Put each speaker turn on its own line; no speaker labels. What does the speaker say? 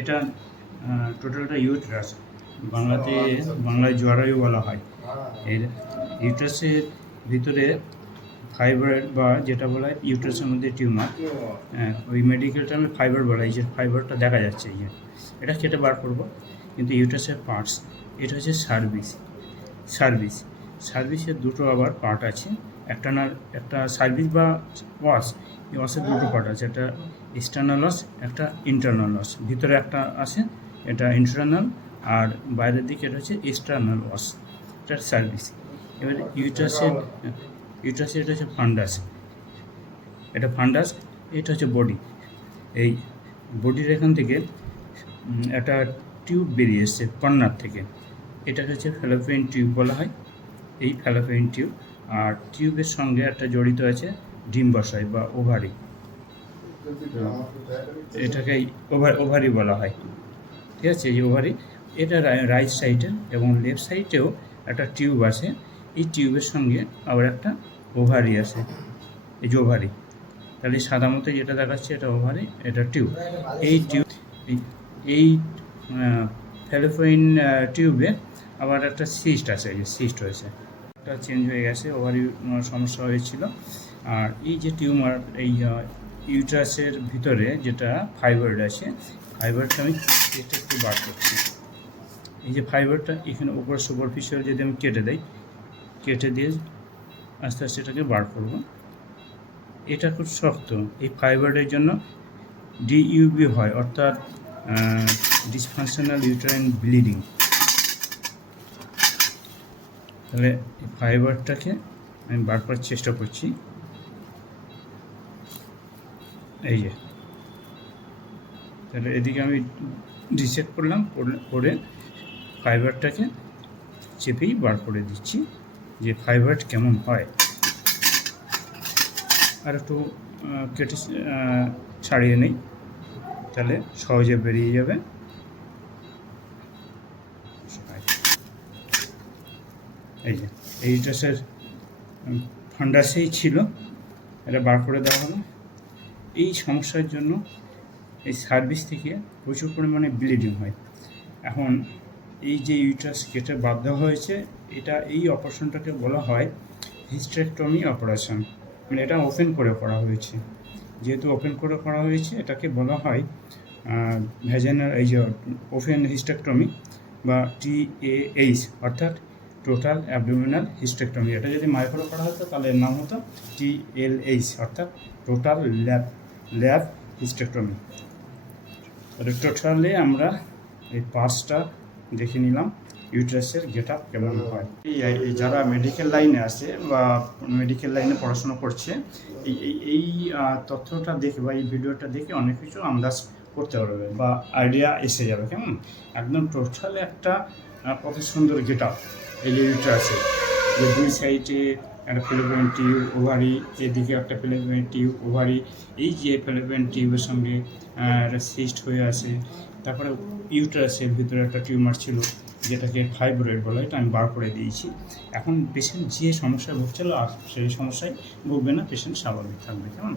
এটা টোটালটা ইউট্রাস বাংলাতে, বাংলায় জরায়ু বলা হয়। এর, ইউট্রাসের ভিতরে ফাইবার বা যেটা বলা হয় ইউট্রাসের মধ্যে টিউমার ওই মেডিকেল টার্মে ফাইবার বলা হয় যে ফাইবারটা দেখা যাচ্ছে, এই যে। এটা কেটে বার করব, কিন্তু ইউট্রাসের পার্টস, এটা হচ্ছে সার্ভিস সার্ভিস। সার্ভিসের দুটো আবার পার্ট আছে একটা না, একটা সার্ভিস বা ওয়াশ এই ওয়াশের দুটো পার্ট আছে। একটা এক্সটার্নাল ওয়াশ একটা ইন্টারনাল ওয়াশ ভিতরে একটা আছে, এটা ইন্টারনাল আর বাইরের দিকে এটা হচ্ছে এক্সটার্নাল ওয়াশ এটা সার্ভিস এবারে ইউটাসের ইউটাসের এটা হচ্ছে ফান্ডাস এটা ফান্ডাস এটা হচ্ছে বডি এই বডির এখান থেকে একটা টিউব বেরিয়ে এসছে কর্নার থেকে। এটা হচ্ছে ফ্যালোপিয়ান টিউব বলা হয়। এই ফ্যালোপিয়ান টিউব আর টিউবের সঙ্গে একটা জড়িত আছে ডিম্বাশয় বা ওভারি। এটাকে ওভার, ওভারি বলা হয়। ঠিক আছে? এই ওভারি, এটা রাইট সাইডে এবং লেফট সাইডেও একটা টিউব আছে। এই টিউবের সঙ্গে আবার একটা ওভারি আছে। এই যে ওভারি, তাহলে সাদা মতো যেটা দেখাচ্ছে এটা ওভারি, এটা টিউব। এই টিউব, এই- ফ্যালোফাইন টিউবে আবার একটা সিস্ট আছে, এই সিস্ট হয়েছে একটা চেঞ্জ হয়ে গেছে ওভারি সমস্যা হয়েছিল। আর এই যে টিউমার এই ইউট্রাসের ভিতরে যেটা ফাইবারড আছে ফাইবারটা আমি এটা একটু বার করছি। এই যে ফাইবারটা এখানে উপর সুপারফিশিয়াল যদি আমি কেটে দেই, কেটে দিয়ে আস্তে আস্তে এটাকে বার করব। এটা খুব শক্ত। এই ফাইবারের জন্য ডিইউবি হয়, অর্থাৎ ডিসফাংশনাল ইউটারাইন ব্লিডিং তাহলে এই ফাইবারটাকে আমি বার করার চেষ্টা করছি। এই যে। তাহলে এদিকে আমি রিসেট করলাম করলে- করে ফাইবারটাকে চেপেই বার করে দিচ্ছি যে ফাইবার কেমন হয়। আর একটু কেটে ছাড়িয়ে নেই। তাহলে সহজে বেরিয়ে যাবে। এই যে, এই ড্রেসের ফান্ডাসেই ছিল। এটা বার করে দেওয়া হলো। এই সমস্যার জন্য এই সার্ভিস থেকে প্রচুর পরিমাণে ব্লিডিং হয়। এখন এই যে ইউটাস কেটে দেওয়া হয়েছে, এটা এই অপারেশনটাকে বলা হয় হিস্ট্রেকটমি অপারেশন মানে এটা ওপেন করে করা হয়েছে। যেহেতু ওপেন করে করা হয়েছে, এটাকে বলা হয় ভ্যাজেনার এই যে ওপেন হিস্টেকটমি বা টি এ এইচ অর্থাৎ টোটাল অ্যাবডোমিনাল হিস্টেকটমি। এটা যদি মাইক্রো করা হতো, তাহলে এর নাম হতো টি এল এইচ, অর্থাৎ টোটাল ল্যাব ল্যাব হিস্টেকটমি। টোটালে আমরা এই পার্টসটা দেখে নিলাম, ইউট্রাসের গেট আপ কেমন হয়। এই যারা মেডিকেল লাইনে আছে বা মেডিকেল লাইনে পড়াশোনা করছে, এই এই তথ্যটা দেখে বা এই ভিডিওটা দেখে অনেক কিছু আন্দাজ করতে পারবে বা আইডিয়া এসে যাবে, কেমন? একদম টোটাল একটা কত সুন্দর গেট আপ যে ইউট্রাসে যে দুই সাইডে একটা ফেলোপেন টিউব ওভারি, এদিকে একটা ফেলোপেন টিউব ওভারি। এই যে ফেলোপেন টিউবের সঙ্গে একটা সিস্ট হয়ে আছে। তারপরে ইউটারাসের ভিতরে একটা টিউমার ছিল, যেটাকে ফাইব্রয়েড বলে, এটা আমি বার করে দিয়েছি। এখন পেশেন্ট যে সমস্যায় ভুগছিল, আর সেই সমস্যায় ভুগবে না পেশেন্ট স্বাভাবিক থাকবে, কেমন?